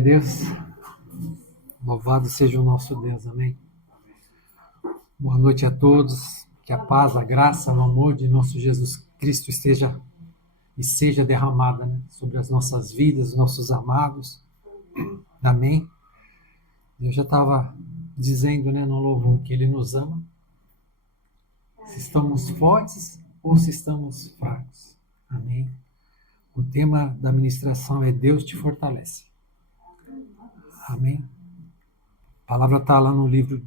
a Deus. Louvado seja o nosso Deus, amém. Boa noite a todos. Que a paz, a graça, o amor de nosso Jesus Cristo esteja e seja derramada, né, sobre as nossas vidas, os nossos amados. Amém. Eu já estava dizendo, né, no louvor que Ele nos ama. Se estamos fortes ou se estamos fracos. Amém. O tema da ministração é Deus te fortalece. Amém. A palavra está lá no livro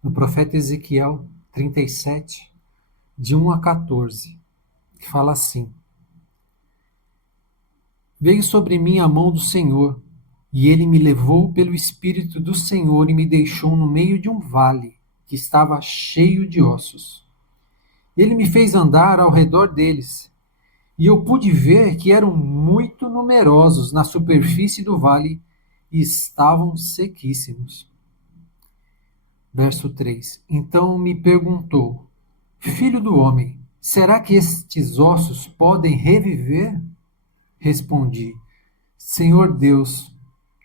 do profeta Ezequiel 37, de 1 a 14, que fala assim: Veio sobre mim a mão do Senhor, e ele me levou pelo Espírito do Senhor e me deixou no meio de um vale que estava cheio de ossos. Ele me fez andar ao redor deles, e eu pude ver que eram muito numerosos na superfície do vale e estavam sequíssimos. Verso 3. Então me perguntou: Filho do homem, será que estes ossos podem reviver? Respondi: Senhor Deus,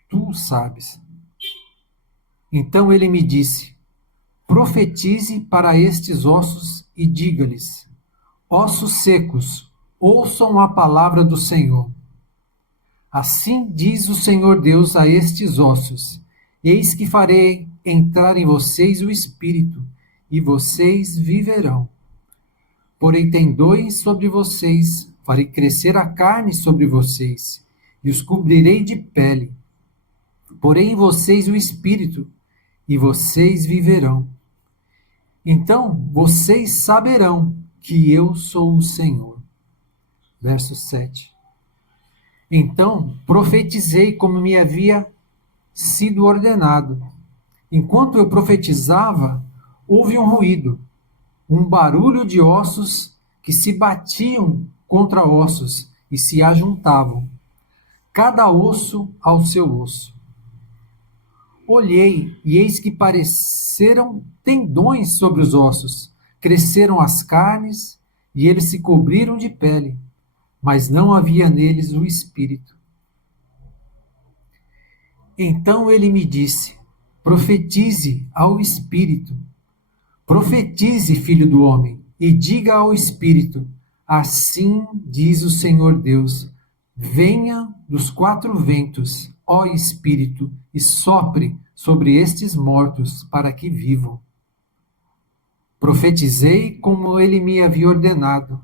tu o sabes. Então ele me disse: Profetize para estes ossos e diga-lhes: Ossos secos, ouçam a palavra do Senhor. Assim diz o Senhor Deus a estes ossos: Eis que farei entrar em vocês o Espírito, e vocês viverão. Porém tendões sobre vocês, farei crescer a carne sobre vocês, e os cobrirei de pele. Porém em vocês o Espírito, e vocês viverão. Então vocês saberão que eu sou o Senhor. Verso 7. Então profetizei como me havia sido ordenado. Enquanto eu profetizava, houve um ruído, um barulho de ossos que se batiam contra ossos e se ajuntavam, cada osso ao seu osso. Olhei, e eis que pareceram tendões sobre os ossos, cresceram as carnes, e eles se cobriram de pele, mas não havia neles o espírito. Então ele me disse: Profetize ao espírito. Profetize, filho do homem, e diga ao espírito: Assim diz o Senhor Deus: Venha dos quatro ventos, ó espírito, e sopre sobre estes mortos para que vivam. Profetizei como ele me havia ordenado.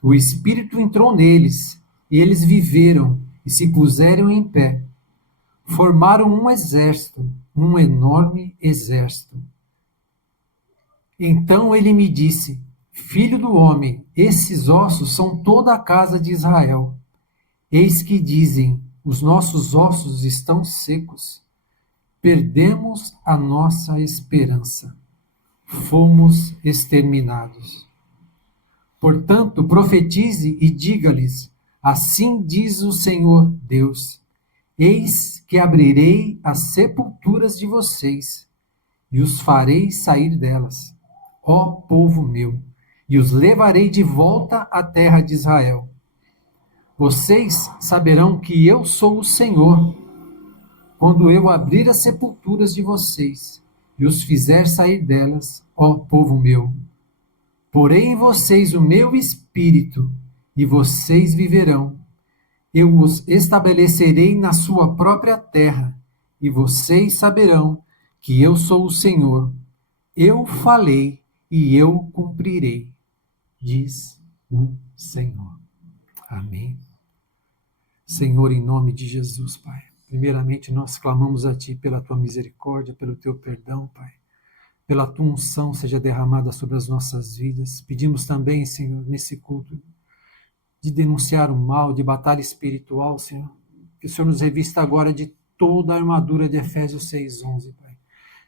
O espírito entrou neles, e eles viveram e se puseram em pé. Formaram um exército, um enorme exército. Então ele me disse: Filho do homem, esses ossos são toda a casa de Israel. Eis que dizem: os nossos ossos estão secos. Perdemos a nossa esperança. Fomos exterminados. Portanto, profetize e diga-lhes: Assim diz o Senhor Deus: Eis que abrirei as sepulturas de vocês, e os farei sair delas, ó povo meu, e os levarei de volta à terra de Israel. Vocês saberão que eu sou o Senhor, quando eu abrir as sepulturas de vocês, e os fizer sair delas, ó povo meu. Porei em vocês o meu espírito, e vocês viverão. Eu os estabelecerei na sua própria terra, e vocês saberão que eu sou o Senhor. Eu falei e eu cumprirei, diz o Senhor. Amém. Senhor, em nome de Jesus, Pai, primeiramente nós clamamos a Ti pela Tua misericórdia, pelo Teu perdão, Pai, pela Tua unção seja derramada sobre as nossas vidas. Pedimos também, Senhor, nesse culto, de denunciar o mal, de batalha espiritual, Senhor. Que o Senhor nos revista agora de toda a armadura de Efésios 6:11, Pai.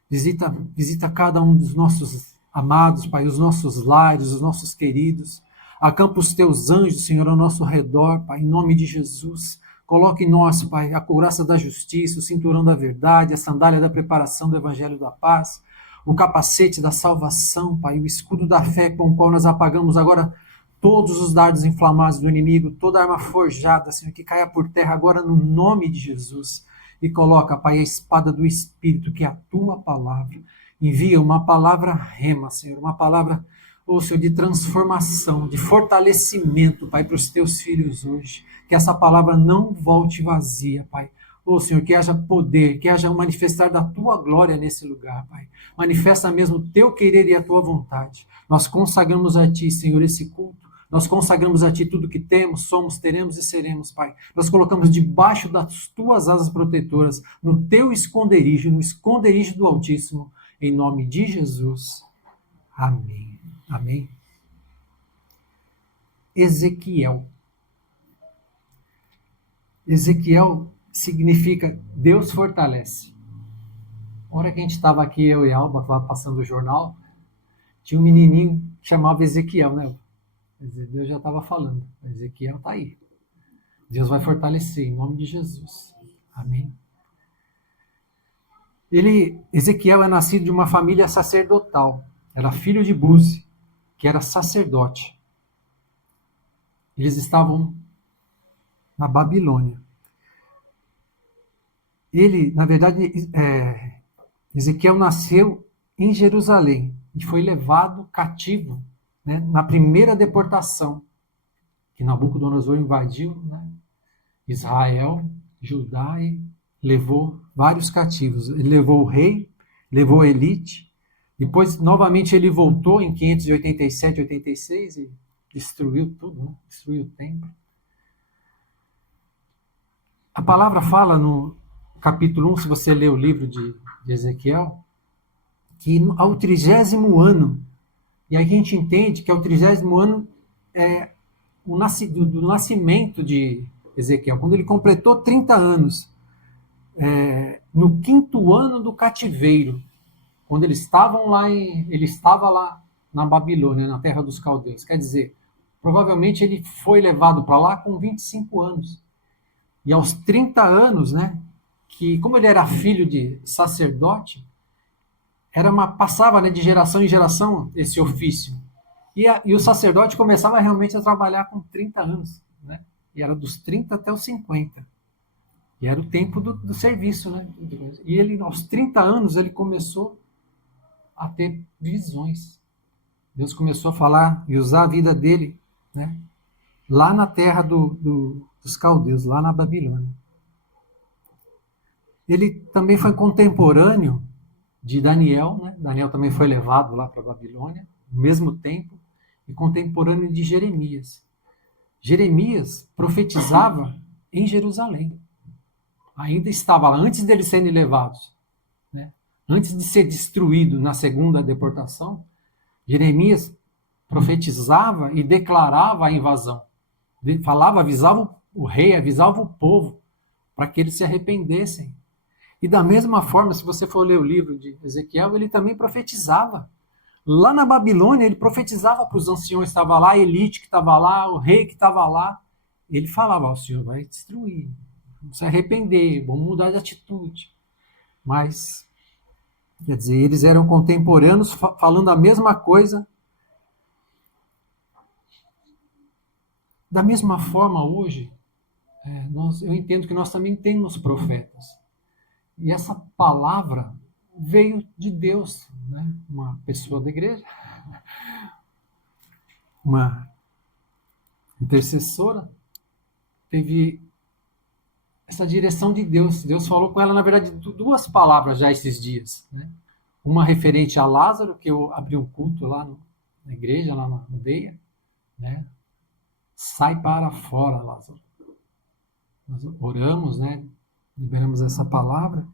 Visita cada um dos nossos amados, Pai, os nossos lares, os nossos queridos. Acampa os Teus anjos, Senhor, ao nosso redor, Pai, em nome de Jesus. Coloque em nós, Pai, a couraça da justiça, o cinturão da verdade, a sandália da preparação do evangelho da paz, o capacete da salvação, Pai, o escudo da fé com o qual nós apagamos agora todos os dardos inflamados do inimigo, toda arma forjada, Senhor, que caia por terra agora no nome de Jesus. e coloca, Pai, a espada do Espírito, que é a tua palavra. Envia uma palavra rema, Senhor, uma palavra, ô Senhor, de transformação, de fortalecimento, Pai, para os teus filhos hoje. Que essa palavra não volte vazia, Pai. Ô Senhor, que haja poder, que haja um manifestar da tua glória nesse lugar, Pai. Manifesta mesmo o teu querer e a tua vontade. Nós consagramos a Ti, Senhor, esse culto. Nós consagramos a Ti tudo que temos, somos, teremos e seremos, Pai. Nós colocamos debaixo das Tuas asas protetoras, no Teu esconderijo, no esconderijo do Altíssimo, em nome de Jesus. Amém. Amém. Ezequiel. Ezequiel significa Deus fortalece. A hora que a gente estava aqui, eu e a Alba, lá passando o jornal, tinha um menininho que chamava Ezequiel, né? Deus já estava falando. Ezequiel está aí. Deus vai fortalecer em nome de Jesus. Amém. Ezequiel é nascido de uma família sacerdotal. Era filho de Buzi, que era sacerdote. Eles estavam na Babilônia. Na verdade, Ezequiel nasceu em Jerusalém e foi levado cativo, né, na primeira deportação que Nabucodonosor invadiu, né, Israel, Judá, e levou vários cativos. Ele levou o rei, levou a elite, depois novamente ele voltou em 587, 86 e destruiu tudo, né, destruiu o templo. A palavra fala no capítulo 1, se você ler o livro de Ezequiel, que ao 30º ano, e aí a gente entende que ao 30º ano é do nascimento de Ezequiel, quando ele completou 30 anos, no 5º ano do cativeiro, quando ele estava lá na Babilônia, na terra dos caldeus. Quer dizer, provavelmente ele foi levado para lá com 25 anos. E aos 30 anos, né, que como ele era filho de sacerdote, passava, né, de geração em geração esse ofício. E o sacerdote começava realmente a trabalhar com 30 anos, né? E era dos 30 até os 50. E era o tempo do serviço, né? E ele, aos 30 anos, ele começou a ter visões. Deus começou a falar e usar a vida dele, né, lá na terra dos caldeus, lá na Babilônia. Ele também foi contemporâneo de Daniel, né? Daniel também foi levado lá para a Babilônia, no mesmo tempo, e contemporâneo de Jeremias. Jeremias profetizava em Jerusalém. Ainda estava lá, antes deles serem levados, né? Antes de ser destruído na segunda deportação, Jeremias profetizava e declarava a invasão. Falava, avisava o rei, avisava o povo, para que eles se arrependessem. E da mesma forma, se você for ler o livro de Ezequiel, ele também profetizava. Lá na Babilônia, ele profetizava para os anciões que estavam lá, a elite que estava lá, o rei que estava lá. Ele falava, o Senhor vai destruir, vamos se arrepender, vamos mudar de atitude. Mas, quer dizer, eles eram contemporâneos falando a mesma coisa. Da mesma forma, hoje, eu entendo que nós também temos profetas. E essa palavra veio de Deus, né? Uma pessoa da igreja, uma intercessora, teve essa direção de Deus. Deus falou com ela, na verdade, duas palavras já esses dias, né? Uma referente a Lázaro, que eu abri um culto lá na igreja, lá na aldeia, né? Sai para fora, Lázaro. Nós oramos, né? Liberamos essa palavra,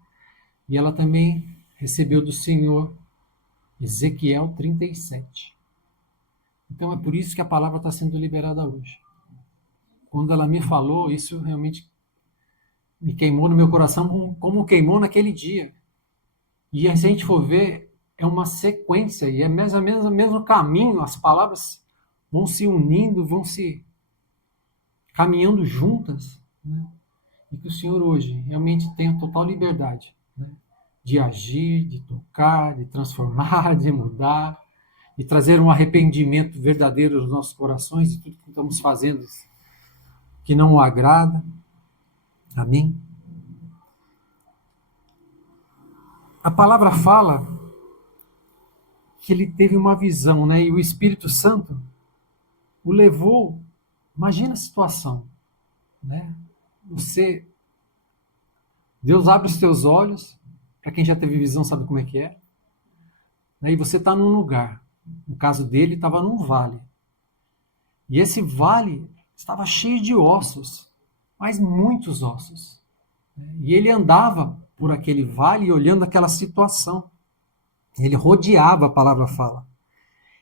e ela também recebeu do Senhor Ezequiel 37. Então é por isso que a palavra está sendo liberada hoje. Quando ela me falou, isso realmente me queimou no meu coração como queimou naquele dia. E se a gente for ver, é uma sequência, e é mais ou menos o mesmo caminho, as palavras vão se unindo, vão se caminhando juntas, né? E que o Senhor hoje realmente tenha total liberdade, né, de agir, de tocar, de transformar, de mudar, de trazer um arrependimento verdadeiro aos nossos corações de tudo que estamos fazendo que não o agrada. Amém? A palavra fala que ele teve uma visão, né? E o Espírito Santo o levou. Imagina a situação, né? Deus abre os teus olhos, para quem já teve visão sabe como é que é. Né? E você está num lugar. No caso dele, estava num vale. E esse vale estava cheio de ossos, mas muitos ossos. E ele andava por aquele vale olhando aquela situação. Ele rodeava, a palavra fala.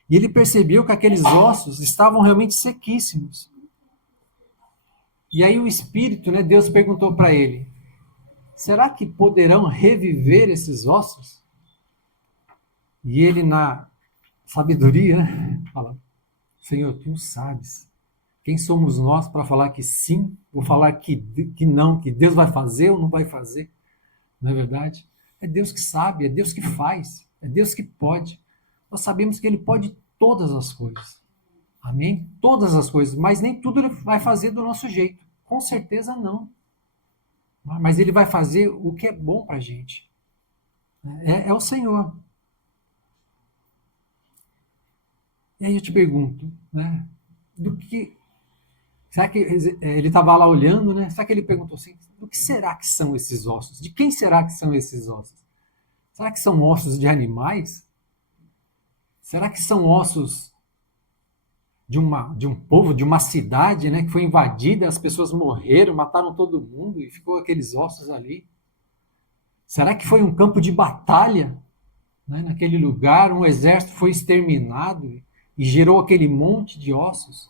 E ele percebeu que aqueles ossos estavam realmente sequíssimos. E aí o Espírito, né, Deus perguntou para ele, será que poderão reviver esses ossos? E ele, na sabedoria, né, fala, Senhor, tu sabes. Quem somos nós para falar que sim, ou falar que não, que Deus vai fazer ou não vai fazer? Não é verdade? É Deus que sabe, é Deus que faz, é Deus que pode. Nós sabemos que Ele pode todas as coisas. Amém? Todas as coisas, mas nem tudo Ele vai fazer do nosso jeito. Com certeza não. Mas Ele vai fazer o que é bom para a gente. É o Senhor. E aí eu te pergunto, né? Do que. Será que ele estava lá olhando, né? Será que ele perguntou assim: do que será que são esses ossos? De quem será que são esses ossos? Será que são ossos de animais? Será que são ossos de um povo, de uma cidade, né, que foi invadida, as pessoas morreram, mataram todo mundo e ficou aqueles ossos ali? Será que foi um campo de batalha, né, naquele lugar, um exército foi exterminado e gerou aquele monte de ossos?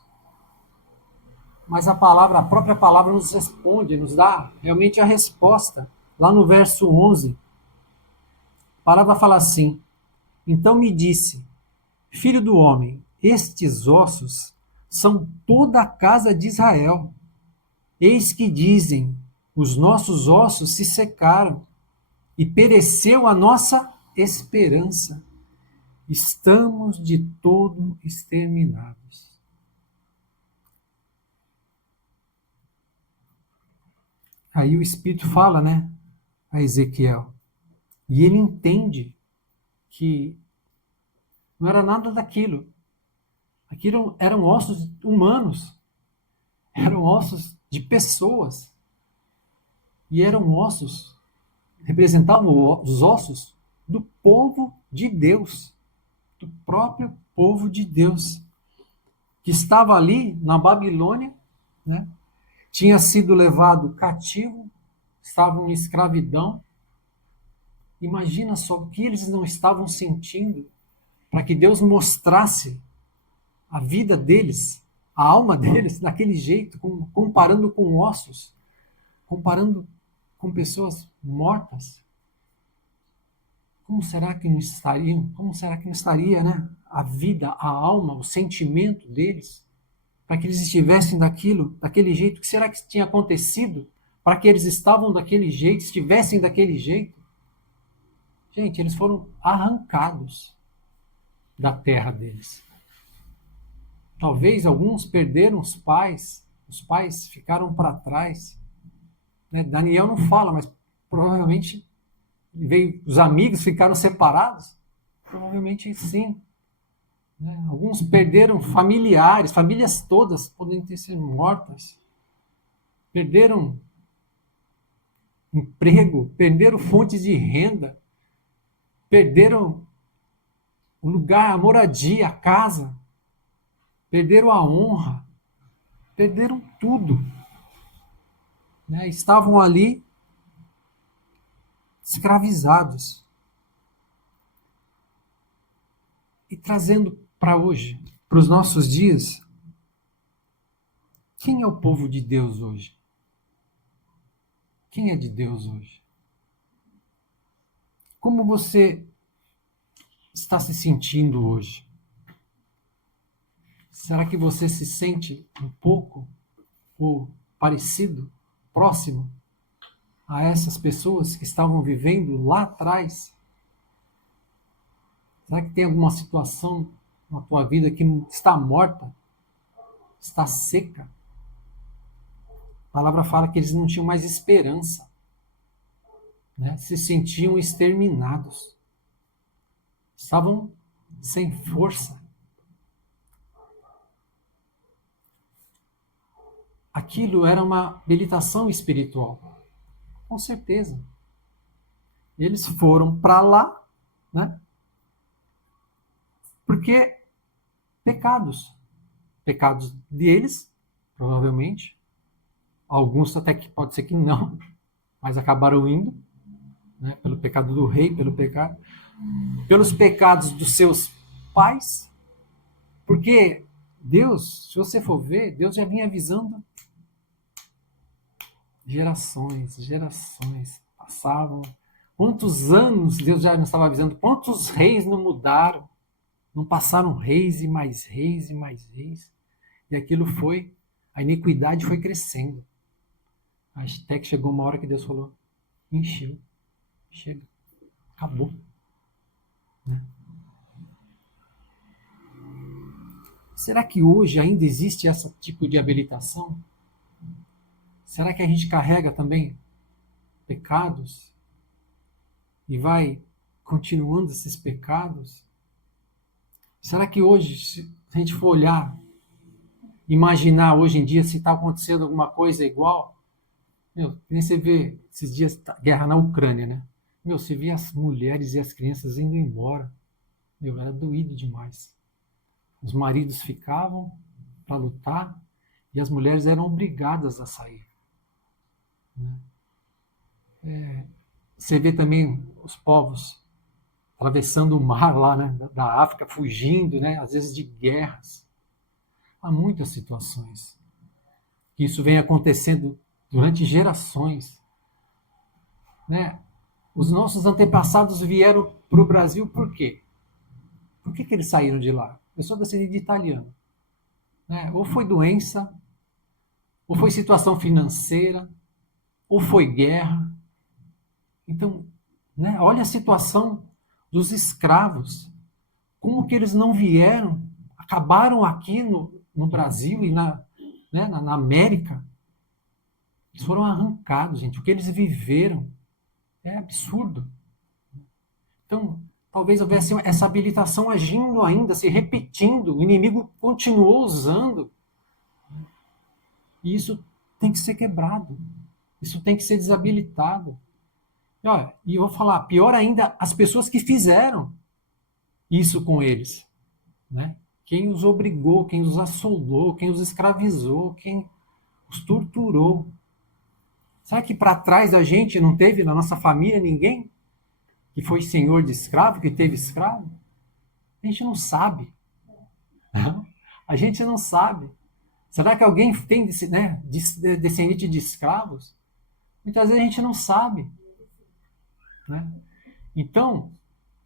Mas a própria palavra nos responde, nos dá realmente a resposta. Lá no verso 11, a palavra fala assim: então me disse, filho do homem, estes ossos são toda a casa de Israel. Eis que dizem, os nossos ossos se secaram e pereceu a nossa esperança. Estamos de todo exterminados. Aí o Espírito fala, né, a Ezequiel. E ele entende que não era nada daquilo. Aquilo eram ossos humanos. Eram ossos de pessoas. E eram ossos, representavam os ossos do povo de Deus. Do próprio povo de Deus. Que estava ali na Babilônia, né? Tinha sido levado cativo, estavam em escravidão. Imagina só o que eles não estavam sentindo para que Deus mostrasse a vida deles, a alma deles, daquele jeito, comparando com ossos, comparando com pessoas mortas. Como será que não estariam? Como será que não estaria, né? A vida, a alma, o sentimento deles, para que eles estivessem daquele jeito? O que será que tinha acontecido para que eles estavam daquele jeito, estivessem daquele jeito? Gente, eles foram arrancados da terra deles. Talvez alguns perderam os pais ficaram para trás. Né? Daniel não fala, mas provavelmente os amigos ficaram separados. Provavelmente sim. Né? Alguns perderam familiares, famílias todas podem ter sido mortas. Perderam emprego, perderam fontes de renda, perderam o lugar, a moradia, a casa, perderam a honra, perderam tudo. Né? Estavam ali escravizados. E trazendo para hoje, para os nossos dias, quem é o povo de Deus hoje? Quem é de Deus hoje? Como você está se sentindo hoje? Será que você se sente um pouco ou parecido, próximo a essas pessoas que estavam vivendo lá atrás? Será que tem alguma situação na tua vida que está morta? Está seca? A palavra fala que eles não tinham mais esperança. né, se sentiam exterminados, estavam sem força. Aquilo era uma habilitação espiritual, com certeza. Eles foram para lá, né? Porque pecados deles, provavelmente, alguns até que pode ser que não, mas acabaram indo, né? Pelo pecado do rei, pelos pecados dos seus pais, porque Deus, se você for ver, Deus já vinha avisando gerações passavam. Quantos anos Deus já não estava avisando? Quantos reis não mudaram? Não passaram reis e mais reis e mais reis. E aquilo foi, a iniquidade foi crescendo. Até que chegou uma hora que Deus falou, encheu, chega, acabou. Né? Será que hoje ainda existe esse tipo de habilitação? Será que a gente carrega também pecados e vai continuando esses pecados? Será que hoje, se a gente for olhar, imaginar hoje em dia se está acontecendo alguma coisa igual? Meu, nem você vê esses dias, guerra na Ucrânia, né? Meu, você vê as mulheres e as crianças indo embora. Meu, era doído demais. Os maridos ficavam para lutar e as mulheres eram obrigadas a sair. Você vê também os povos atravessando o mar lá, né, da África, fugindo, né, às vezes de guerras. Há muitas situações que isso vem acontecendo durante gerações. Né? Os nossos antepassados vieram para o Brasil por quê? Por que eles saíram de lá? Eu sou descendente de italiano. Né? Ou foi doença, ou foi situação financeira, ou foi guerra. Então, né, olha a situação dos escravos. Como que eles não vieram, acabaram aqui no Brasil e na América. Eles foram arrancados, gente. O que eles viveram é absurdo. Então, talvez houvesse essa habilitação agindo ainda, se repetindo. O inimigo continuou usando. E isso tem que ser quebrado. Isso tem que ser desabilitado. E eu vou falar, pior ainda, as pessoas que fizeram isso com eles. Né? Quem os obrigou, quem os assolou, quem os escravizou, quem os torturou. Será que para trás da gente não teve, na nossa família, ninguém que foi senhor de escravo, que teve escravo? A gente não sabe. A gente não sabe. Será que alguém tem descendente de escravos? Muitas vezes a gente não sabe. Né? Então,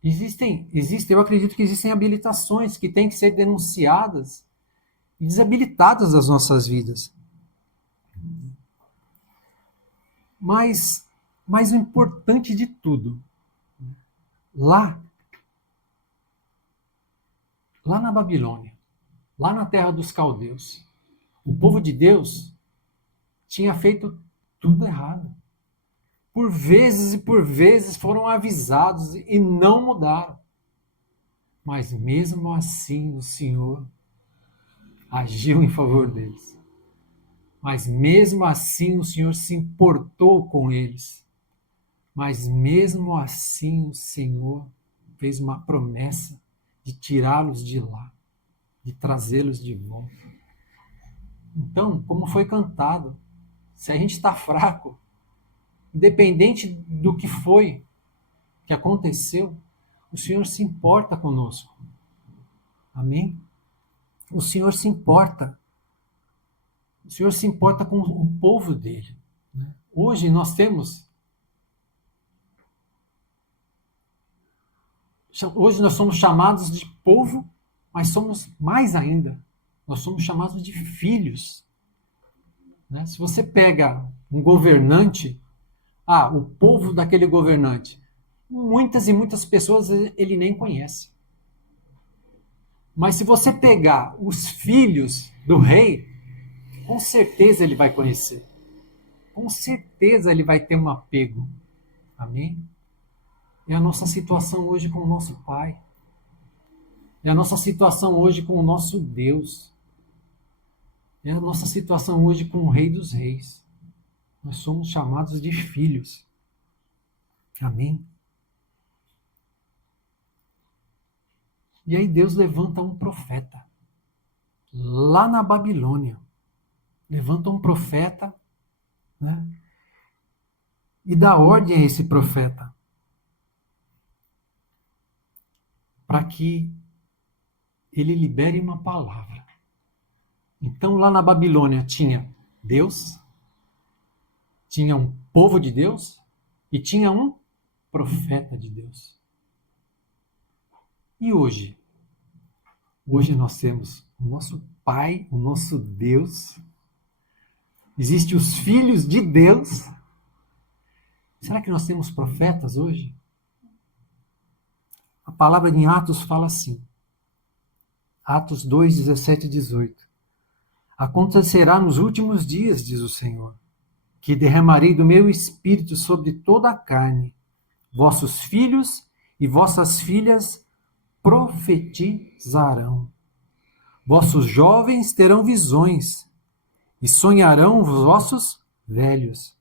eu acredito que existem habilitações que têm que ser denunciadas e desabilitadas das nossas vidas. Mas o importante de tudo, lá na Babilônia, lá na terra dos caldeus, o povo de Deus tinha feito tudo errado. Por vezes e por vezes foram avisados e não mudaram. Mas mesmo assim o Senhor agiu em favor deles. Mas mesmo assim o Senhor se importou com eles. Mas mesmo assim o Senhor fez uma promessa de tirá-los de lá, de trazê-los de volta. Então, como foi cantado, se a gente está fraco, independente do que foi, que aconteceu, o Senhor se importa conosco. Amém? O Senhor se importa. O Senhor se importa com o povo dele. Né? Hoje nós somos chamados de povo, mas somos mais ainda. Nós somos chamados de filhos. Né? Se você pega um governante, o povo daquele governante, muitas e muitas pessoas ele nem conhece. Mas se você pegar os filhos do rei, com certeza ele vai conhecer. Com certeza ele vai ter um apego. Amém? É a nossa situação hoje com o nosso Pai. É a nossa situação hoje com o nosso Deus. É a nossa situação hoje com o Rei dos Reis. Nós somos chamados de filhos. Amém? E aí Deus levanta um profeta. Lá na Babilônia. Levanta um profeta, né? E dá ordem a esse profeta. Para que ele libere uma palavra. Então, lá na Babilônia tinha Deus, tinha um povo de Deus e tinha um profeta de Deus. E hoje? Hoje nós temos o nosso Pai, o nosso Deus. Existem os filhos de Deus. Será que nós temos profetas hoje? A palavra em Atos fala assim. Atos 2, 17 e 18. Acontecerá nos últimos dias, diz o Senhor, que derramarei do meu espírito sobre toda a carne. Vossos filhos e vossas filhas profetizarão. Vossos jovens terão visões e sonharão os vossos velhos.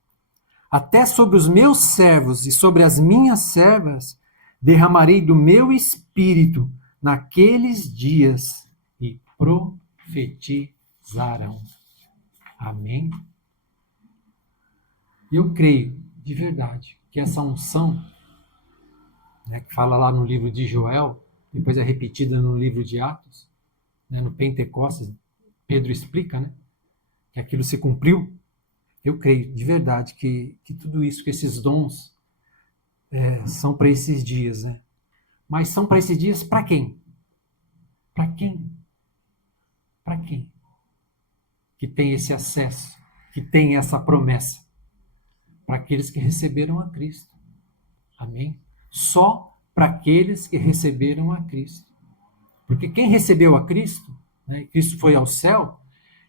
Até sobre os meus servos e sobre as minhas servas derramarei do meu espírito naqueles dias e profetizarão. Amém? Eu creio, de verdade, que essa unção, né, que fala lá no livro de Joel, depois é repetida no livro de Atos, né, no Pentecostes, Pedro explica, né, que aquilo se cumpriu. Eu creio, de verdade, que tudo isso, que esses dons são para esses dias, né? Mas são para esses dias para quem? Para quem? Para quem? Que tem esse acesso, que tem essa promessa. Para aqueles que receberam a Cristo. Amém? Só para aqueles que receberam a Cristo. Porque quem recebeu a Cristo, né, Cristo foi ao céu,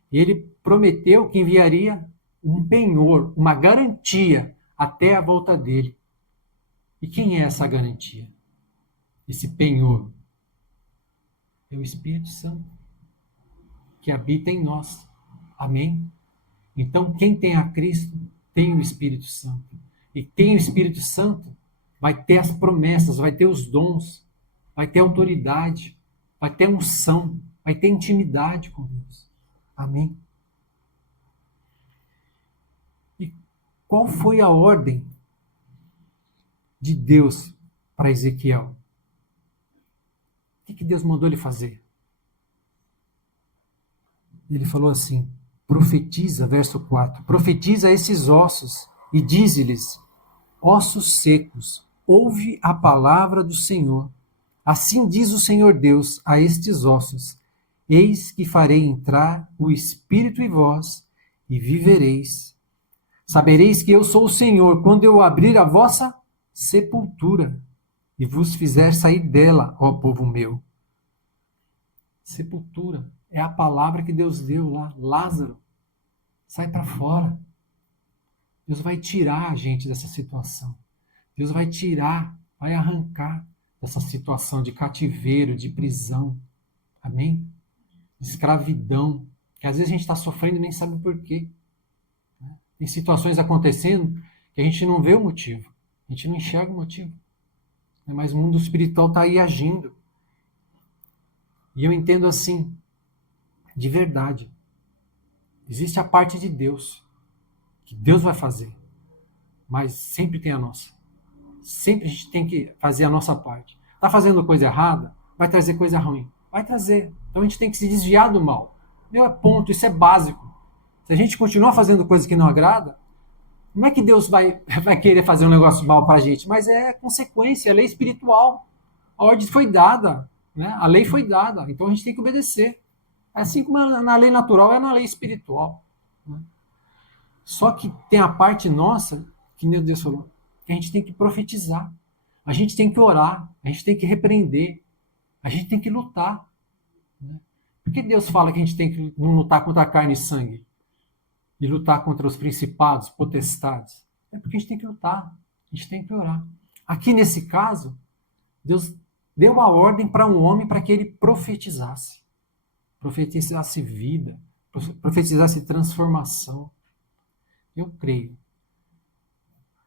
ele prometeu que enviaria um penhor, uma garantia até a volta dele. E quem é essa garantia? Esse penhor? É o Espírito Santo, que habita em nós. Amém? Então, quem tem a Cristo, tem o Espírito Santo. E tem o Espírito Santo, vai ter as promessas, vai ter os dons, vai ter autoridade, vai ter unção, vai ter intimidade com Deus. Amém? E qual foi a ordem de Deus para Ezequiel? O que Deus mandou ele fazer? Ele falou assim, profetiza, verso 4, profetiza a esses ossos e dize-lhes, ossos secos, ouve a palavra do Senhor. Assim diz o Senhor Deus a estes ossos, eis que farei entrar o Espírito em vós e vivereis. Sabereis que eu sou o Senhor, quando eu abrir a vossa sepultura e vos fizer sair dela, ó povo meu. Sepultura é a palavra que Deus deu lá. Lázaro, sai para fora. Deus vai tirar a gente dessa situação. Deus vai tirar, vai arrancar dessa situação de cativeiro, de prisão. Amém? De escravidão. Que às vezes a gente está sofrendo e nem sabe por quê. Tem situações acontecendo que a gente não vê o motivo. A gente não enxerga o motivo. Mas o mundo espiritual está aí agindo. E eu entendo assim, de verdade. Existe a parte de Deus, que Deus vai fazer. Mas sempre tem a nossa. Sempre a gente tem que fazer a nossa parte. Está fazendo coisa errada? Vai trazer coisa ruim. Vai trazer. Então a gente tem que se desviar do mal. Meu, é ponto, isso é básico. Se a gente continuar fazendo coisa que não agrada, não é que Deus vai querer fazer um negócio mal para a gente, mas é consequência, é lei espiritual. A ordem foi dada, né? A lei foi dada, então a gente tem que obedecer. Assim como na lei natural, é na lei espiritual. Né? Só que tem a parte nossa, que Deus falou, que a gente tem que profetizar, a gente tem que orar, a gente tem que repreender, a gente tem que lutar. Né? Por que Deus fala que a gente tem que não lutar contra a carne e sangue? E lutar contra os principados, potestades? É porque a gente tem que lutar. A gente tem que orar. Aqui nesse caso, Deus deu a ordem para um homem para que ele profetizasse. Profetizasse vida, profetizasse transformação. Eu creio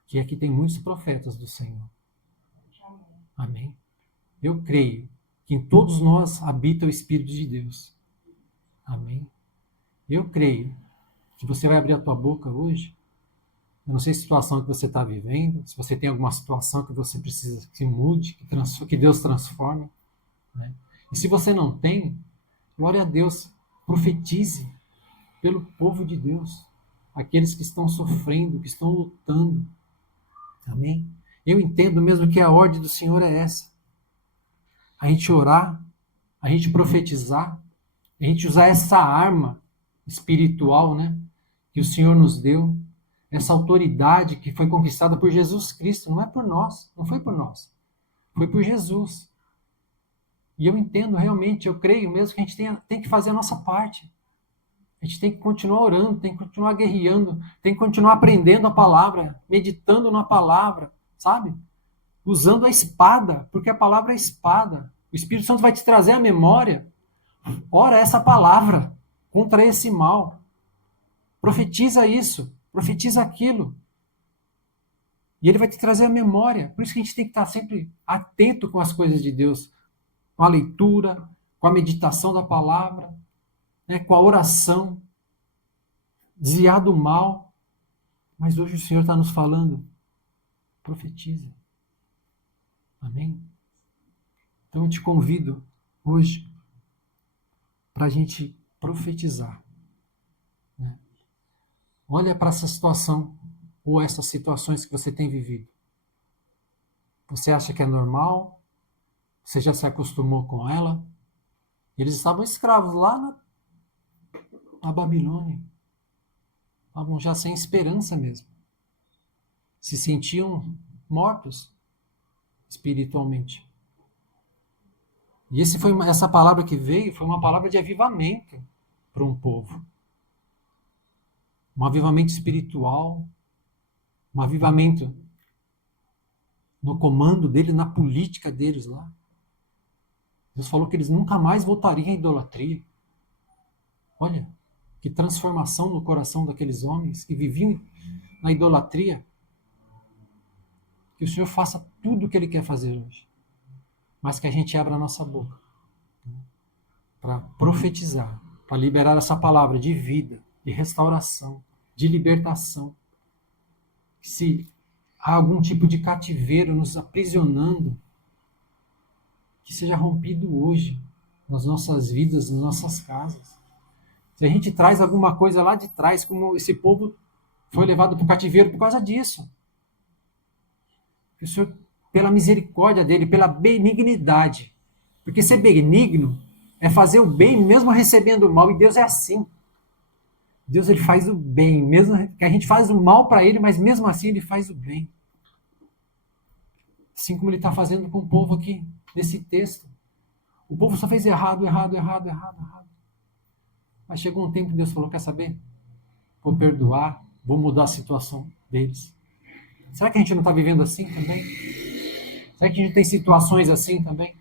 que aqui tem muitos profetas do Senhor. Amém? Eu creio que em todos nós habita o Espírito de Deus. Amém? Eu creio que você vai abrir a tua boca hoje. Eu não sei a situação que você está vivendo, se você tem alguma situação que você precisa que mude, que Deus transforme. Né? E se você não tem, glória a Deus, profetize pelo povo de Deus, aqueles que estão sofrendo, que estão lutando. Amém? Eu entendo mesmo que a ordem do Senhor é essa. A gente orar, a gente profetizar, a gente usar essa arma espiritual, né, que o Senhor nos deu, essa autoridade que foi conquistada por Jesus Cristo, não é por nós, não foi por nós, foi por Jesus. E eu entendo realmente, eu creio mesmo que a gente tem que fazer a nossa parte. A gente tem que continuar orando, tem que continuar guerreando, tem que continuar aprendendo a palavra, meditando na palavra, sabe? Usando a espada, porque a palavra é espada. O Espírito Santo vai te trazer a memória. Ora essa palavra contra esse mal. Profetiza isso, profetiza aquilo. E ele vai te trazer a memória. Por isso que a gente tem que estar sempre atento com as coisas de Deus. Com a leitura, com a meditação da palavra, né, com a oração. Desviar do mal. Mas hoje o Senhor está nos falando. Profetiza. Amém? Então eu te convido hoje para a gente profetizar. Né? Olha para essa situação ou essas situações que você tem vivido. Você acha que é normal? Você já se acostumou com ela? Eles estavam escravos lá na Babilônia. Estavam já sem esperança mesmo. Se sentiam mortos espiritualmente. E essa palavra que veio foi uma palavra de avivamento para um povo. Um avivamento espiritual, um avivamento no comando deles, na política deles lá. Deus falou que eles nunca mais voltariam à idolatria. Olha, que transformação no coração daqueles homens que viviam na idolatria. Que o Senhor faça tudo o que Ele quer fazer hoje. Mas que a gente abra a nossa boca, né, para profetizar, para liberar essa palavra de vida, de restauração, de libertação. Se há algum tipo de cativeiro nos aprisionando, que seja rompido hoje, nas nossas vidas, nas nossas casas. Se a gente traz alguma coisa lá de trás, como esse povo foi levado para o cativeiro por causa disso. Que o Senhor, pela misericórdia dele, pela benignidade. Porque ser benigno é fazer o bem mesmo recebendo o mal, e Deus é assim. Deus ele faz o bem, mesmo que a gente faz o mal para ele, mas mesmo assim ele faz o bem. Assim como ele está fazendo com o povo aqui, nesse texto. O povo só fez errado. Mas chegou um tempo que Deus falou, quer saber? Vou perdoar, vou mudar a situação deles. Será que a gente não está vivendo assim também? Será que a gente tem situações assim também?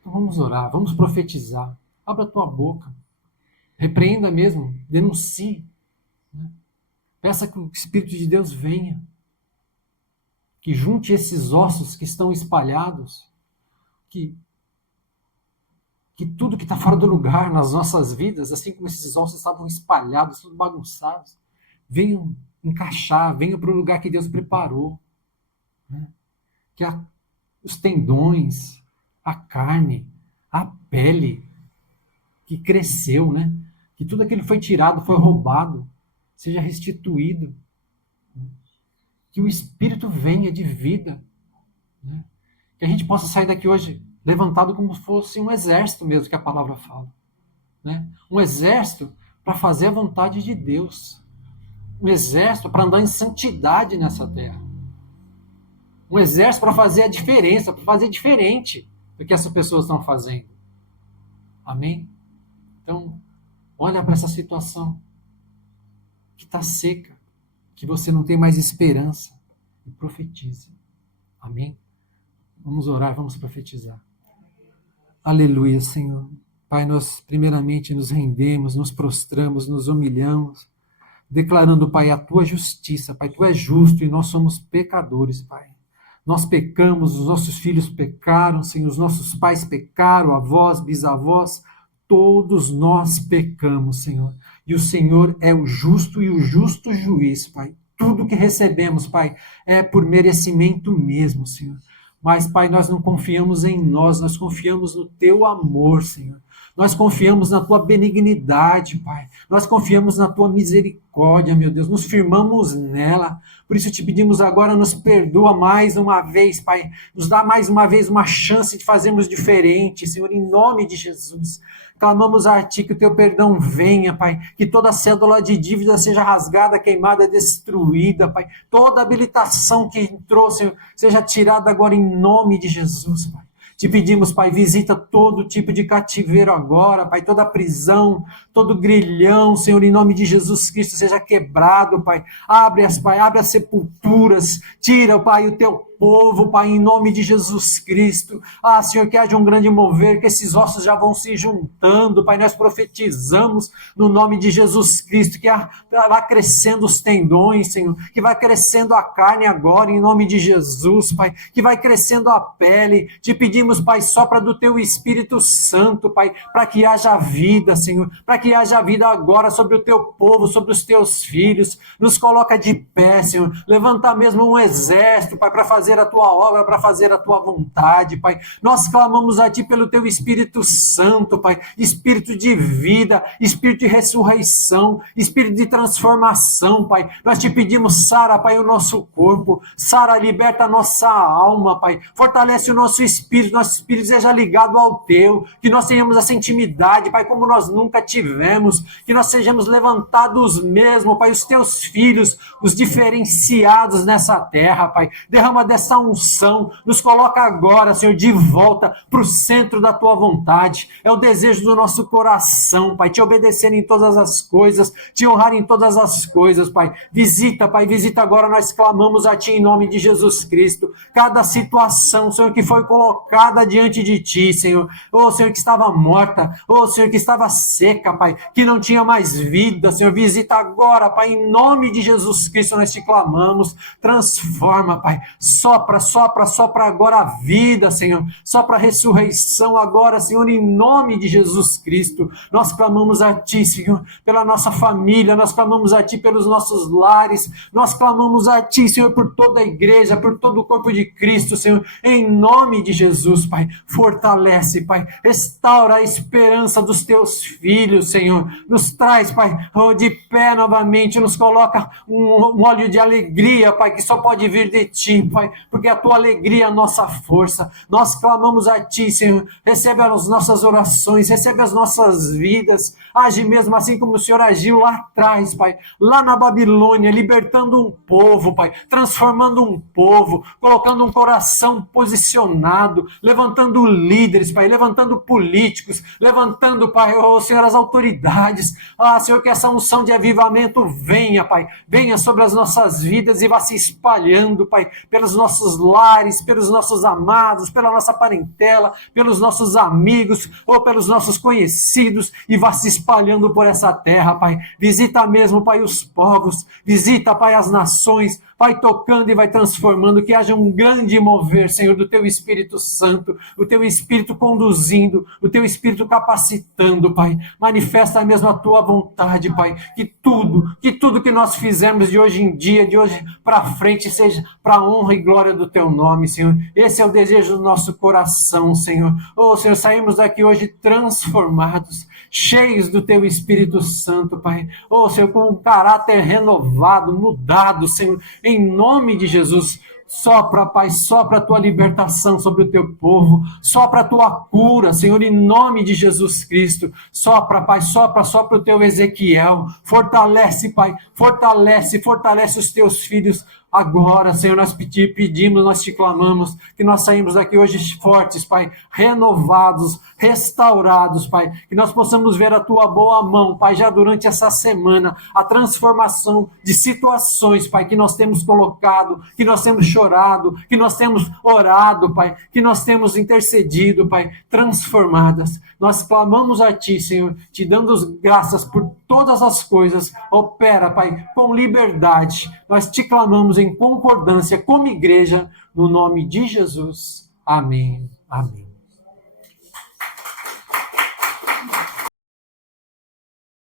Então vamos orar, vamos profetizar. Abra a tua boca. Repreenda mesmo, denuncie. Né? Peça que o Espírito de Deus venha. Que junte esses ossos que estão espalhados. Que tudo que está fora do lugar nas nossas vidas, assim como esses ossos estavam espalhados, tudo bagunçados, venham encaixar, venham para o lugar que Deus preparou. Né? Que os tendões, a carne, a pele que cresceu, né? Que tudo aquilo foi tirado, foi roubado, seja restituído. Que o Espírito venha de vida. Né? Que a gente possa sair daqui hoje levantado como se fosse um exército mesmo, que a palavra fala. Né? Um exército para fazer a vontade de Deus. Um exército para andar em santidade nessa terra. Um exército para fazer a diferença, para fazer diferente do que essas pessoas estão fazendo. Amém? Então, olha para essa situação que está seca. que você não tem mais esperança, e profetize. Amém? Vamos orar, vamos profetizar. Aleluia, Senhor. Pai, nós primeiramente nos rendemos, nos prostramos, nos humilhamos, declarando, Pai, a tua justiça. Pai, tu és justo e nós somos pecadores, Pai. Nós pecamos, os nossos filhos pecaram, Senhor, os nossos pais pecaram, avós, bisavós, todos nós pecamos, Senhor. E o Senhor é o justo e o justo juiz, Pai. Tudo que recebemos, Pai, é por merecimento mesmo, Senhor. Mas, Pai, nós não confiamos em nós confiamos no teu amor, Senhor. Nós confiamos na tua benignidade, Pai. Nós confiamos na tua misericórdia, meu Deus. Nos firmamos nela. Por isso te pedimos agora, nos perdoa mais uma vez, Pai. Nos dá mais uma vez uma chance de fazermos diferente, Senhor, em nome de Jesus. Clamamos a Ti que o Teu perdão venha, Pai, que toda cédula de dívida seja rasgada, queimada, destruída, Pai. Toda habilitação que entrou, Senhor, seja tirada agora em nome de Jesus, Pai. Te pedimos, Pai, visita todo tipo de cativeiro agora, Pai, toda prisão, todo grilhão, Senhor, em nome de Jesus Cristo, seja quebrado, Pai. Abre as sepulturas, tira, Pai, o Teu povo, Pai, em nome de Jesus Cristo. Senhor, que haja um grande mover, que esses ossos já vão se juntando, Pai, nós profetizamos no nome de Jesus Cristo, que vá crescendo os tendões, Senhor, que vai crescendo a carne agora, em nome de Jesus, Pai, que vai crescendo a pele. Te pedimos, Pai, sopra do Teu Espírito Santo, Pai, para que haja vida, Senhor, para que haja vida agora sobre o Teu povo, sobre os Teus filhos. Nos coloca de pé, Senhor, levanta mesmo um exército, Pai, para fazer a Tua obra, para fazer a Tua vontade, Pai. Nós clamamos a Ti pelo Teu Espírito Santo, Pai, Espírito de vida, Espírito de ressurreição, Espírito de transformação, Pai. Nós Te pedimos, sara, Pai, o nosso corpo, sara, liberta a nossa alma, Pai, fortalece o nosso espírito seja ligado ao Teu, que nós tenhamos essa intimidade, Pai, como nós nunca tivemos, que nós sejamos levantados mesmo, Pai, os Teus filhos, os diferenciados nessa terra, Pai. Derrama dessa unção, nos coloca agora, Senhor, de volta para o centro da Tua vontade. É o desejo do nosso coração, Pai, Te obedecer em todas as coisas, Te honrar em todas as coisas, Pai. Visita, Pai, visita agora, nós clamamos a Ti em nome de Jesus Cristo. Cada situação, Senhor, que foi colocada diante de Ti, Senhor. Senhor, que estava morta. Senhor, que estava seca, Pai, que não tinha mais vida, Senhor. Visita agora, Pai, em nome de Jesus Cristo, nós Te clamamos. Transforma, Pai. Sopra agora a vida, Senhor. Sopra a ressurreição agora, Senhor, em nome de Jesus Cristo. Nós clamamos a Ti, Senhor, pela nossa família. Nós clamamos a Ti pelos nossos lares. Nós clamamos a Ti, Senhor, por toda a igreja, por todo o corpo de Cristo, Senhor, em nome de Jesus, Pai. Fortalece, Pai. Restaura a esperança dos Teus filhos, Senhor. Nos traz, Pai, de pé novamente. Nos coloca um óleo de alegria, Pai, que só pode vir de Ti, Pai, porque a Tua alegria é a nossa força. Nós clamamos a Ti, Senhor. Recebe as nossas orações, recebe as nossas vidas. Age mesmo assim como o Senhor agiu lá atrás, Pai, lá na Babilônia, libertando um povo, Pai, transformando um povo, colocando um coração posicionado, levantando líderes, Pai, levantando políticos, levantando, Pai, Senhor, as autoridades. Senhor, que essa unção de avivamento venha, Pai, venha sobre as nossas vidas e vá se espalhando, Pai, pelos nossos lares, pelos nossos amados, pela nossa parentela, pelos nossos amigos ou pelos nossos conhecidos, e vá se espalhando por essa terra, Pai. Visita mesmo, Pai, os povos, visita, Pai, as nações, vai tocando e vai transformando, que haja um grande mover, Senhor, do Teu Espírito Santo, o Teu Espírito conduzindo, o Teu Espírito capacitando, Pai. Manifesta mesmo a Tua vontade, Pai, que tudo que nós fizermos de hoje em dia, de hoje para frente, seja para a honra e glória do Teu nome, Senhor. Esse é o desejo do nosso coração, Senhor. Senhor, saímos daqui hoje transformados, cheios do Teu Espírito Santo, Pai. Senhor, com um caráter renovado, mudado, Senhor, em nome de Jesus. Sopra, Pai, sopra a Tua libertação sobre o Teu povo, sopra a Tua cura, Senhor, em nome de Jesus Cristo. Sopra, Pai, sopra o Teu Ezequiel. Fortalece, Pai, fortalece os Teus filhos Agora, Senhor, nós pedimos, nós te clamamos, que nós saímos daqui hoje fortes, Pai, renovados, restaurados, Pai, que nós possamos ver a tua boa mão, Pai, já durante essa semana, a transformação de situações, Pai, que nós temos colocado, que nós temos chorado, que nós temos orado, Pai, que nós temos intercedido, Pai, transformadas. Nós clamamos a Ti, Senhor, te dando graças por todas as coisas. Opera, Pai, com liberdade. Nós te clamamos em concordância como igreja, no nome de Jesus. Amém. Amém.